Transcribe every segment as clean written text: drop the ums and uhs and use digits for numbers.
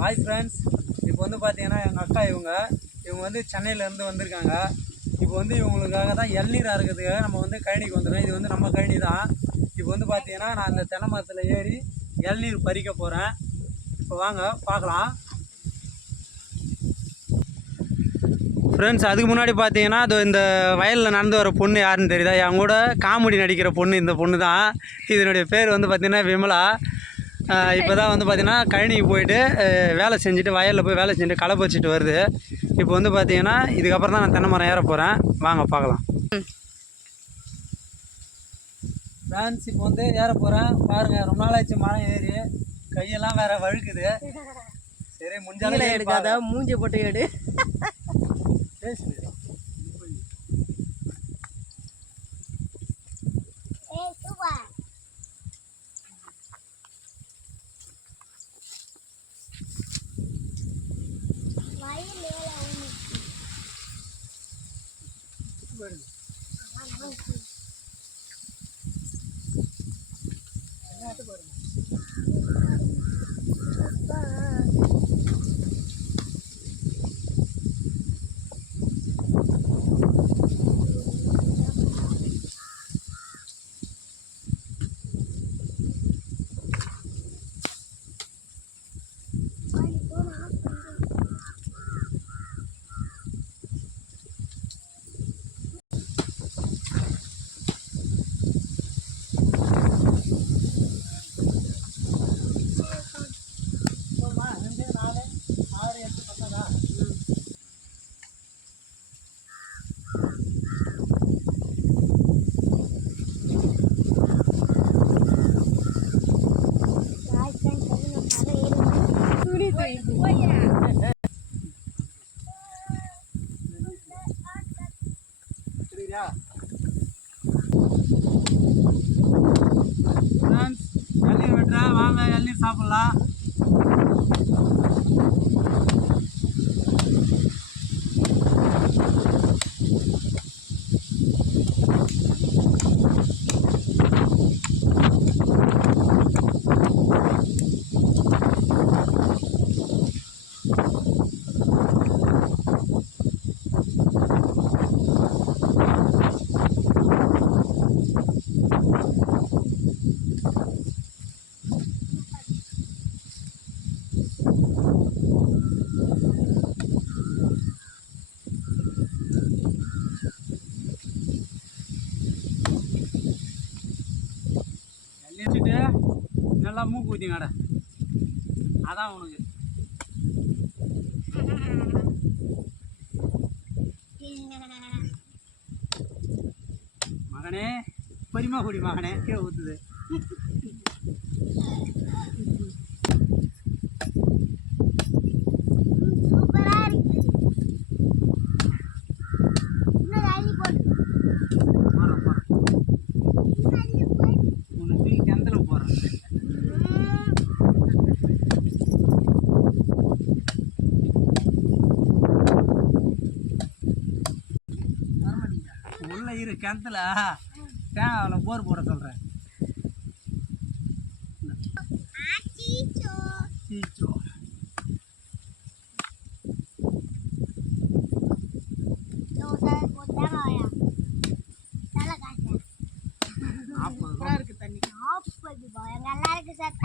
Hi friends, இப்போ வந்து பார்த்தீங்கன்னா எங்கள் அக்கா இவங்க வந்து சென்னையிலேருந்து வந்திருக்காங்க. இப்போ வந்து இவங்களுக்காக தான் இளநீர் அறுக்கிறதுக்காக நம்ம வந்து கழனிக்கு வந்துடும். இது வந்து நம்ம கழனி தான். இப்போ வந்து பார்த்தீங்கன்னா நான் இந்த தென்னை மரத்தில் ஏறி இளநீர் பறிக்க போகிறேன். இப்போ வாங்க பார்க்கலாம் ஃப்ரெண்ட்ஸ். அதுக்கு முன்னாடி பார்த்தீங்கன்னா அது இந்த வயலில் நடந்து வர பொண்ணு யாருன்னு தெரியுதா? என் கூட காமெடி நடிக்கிற பொண்ணு இந்த பொண்ணு தான். இதனுடைய பேர் வந்து பார்த்திங்கன்னா விமலா. இப்போ தான் வந்து பார்த்திங்கன்னா கழனிக்கு போயிட்டு வேலை செஞ்சுட்டு வயலில் போய் வேலை செஞ்சுட்டு களை பறிச்சிட்டு வருது. இப்போ வந்து பார்த்திங்கன்னா இதுக்கப்புறம் தான் நான் தென்னை மரம் ஏற போகிறேன். வாங்க பார்க்கலாம் ஃப்ரெண்ட்ஸ். இப்போ வந்து ஏற போகிறேன். பாருங்கள், ரொம்ப நாள் ஆச்சு மரம் ஏறி, கையெல்லாம் வேறு வழுக்குது. சரி, முஞ்சாலும் எடுக்காத, மூஞ்சி போட்டு எடு. பேசுங்க. இளநீர் வெட்டுறேன், வாங்க இளநீர் சாப்பிட்லாம். நல்லா மூக்கு ஊற்றிங்கட, அதான் உனக்கு. மகனே பெரியமா குடி மகனே, கீழே ஊற்றுது. உள்ள இரு கிணத்துல தேங்காயில் போர் போட சொல்கிறேன். தண்ணி 4000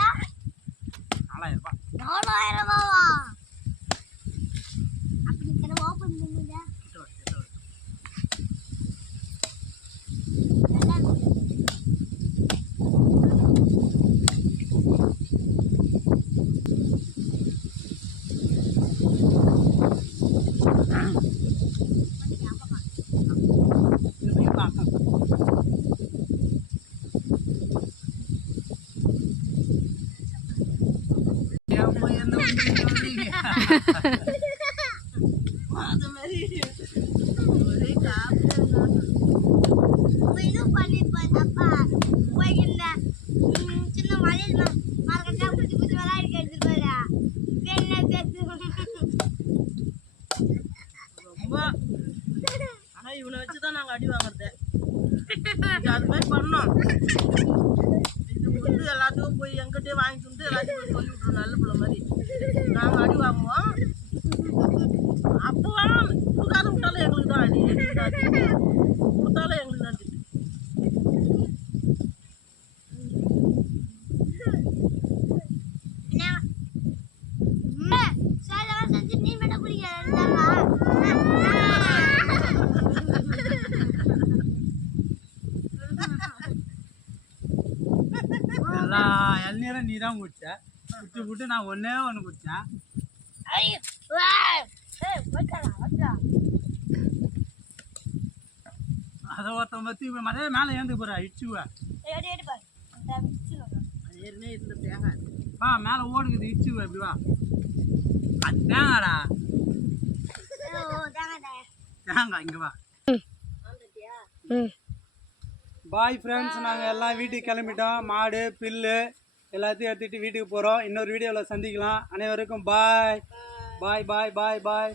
இவனை வச்சுதான் நாங்க அடி வாங்குறது. அது மாதிரி பண்ணோம். இது வந்து எல்லாத்துக்கும் போய் எங்கிட்டே வாங்கிட்டு வந்து எல்லாத்துக்கும் சொல்லி விட்டுரும் நல்ல பிள்ளை மாதிரி. நீ தான் குடிச்ச விட்டு நான் ஒன்றே ஒன்று குடித்தேன். அதை ஒருத்தன் பற்றி மதே மேலே ஏந்து போகிறா இச்சுவேன் மேலே ஓடுக்குது இச்சுவேன் இப்படி வா அது தேங்காடா தேங்காய் இங்கே வா. பாய் ஃப்ரெண்ட்ஸ், நாங்கள் எல்லாம் வீட்டுக்கு கிளம்பிட்டோம். மாடு பில்லு எல்லாத்தையும் எடுத்துகிட்டு வீட்டுக்கு போகிறோம். இன்னொரு வீடியோவில் சந்திக்கலாம். அனைவருக்கும் பாய் பாய் பாய் பாய் பாய்.